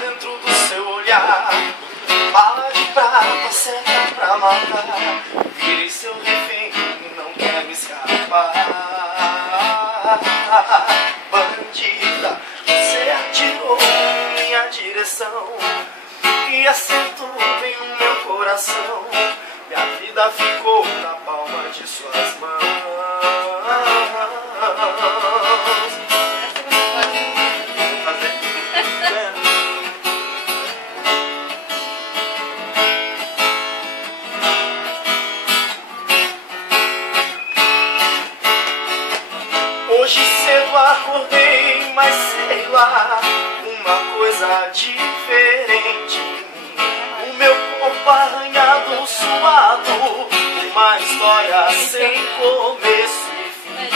dentro do seu olhar. Bala de prata, certa pra matar. Virei seu refém e não quero escapar. Bandida, você atirou em minha direção e acertou bem no meu coração. Minha vida ficou na palma de suas mãos. Hoje cedo acordei, mas sei lá, uma coisa diferente em mim. O meu corpo arranhado, suado, uma história sem começo e fim.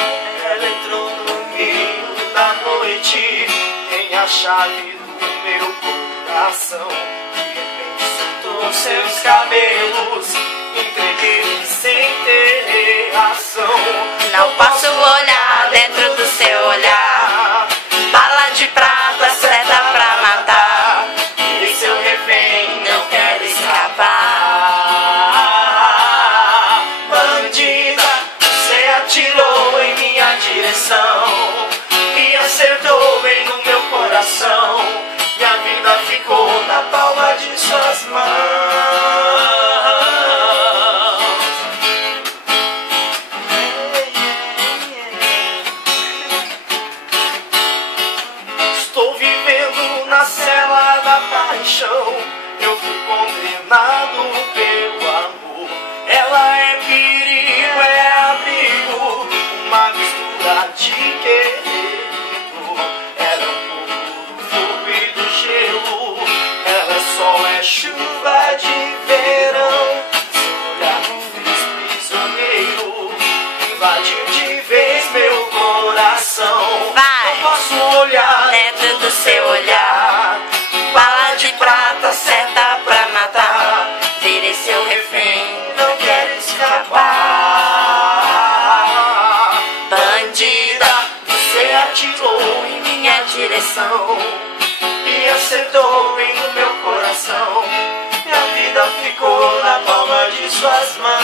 Ela entrou no meio da noite, tem a chave do meu coração. De repente soltou seus cabelos, entreguei sem ter reação. Não posso olhar dentro do seu olhar. Bala de prata, certa pra matar. E seu refém não quer escapar. Bandida, você atirou em minha direção e acertou bem no meu coração. Minha vida ficou na palma de suas mãos. Estou vivendo na cela da paixão. Eu fui condenado pelo amor. Ela é perigo, é abrigo, uma mistura de querer e dor. Ela é um pouco do fogo e do gelo. Ela é sol, é chuva de verão. Seu olhar me fez prisioneiro, invadiu de vez meu coração. Vai. Não posso olhar Dentro do seu olhar. Bala de prata, certa pra matar. Virei seu refém, não quero escapar. bandida. Você atirou em Minha direção. e acertou bem no meu coração. Minha vida ficou na palma de suas mãos.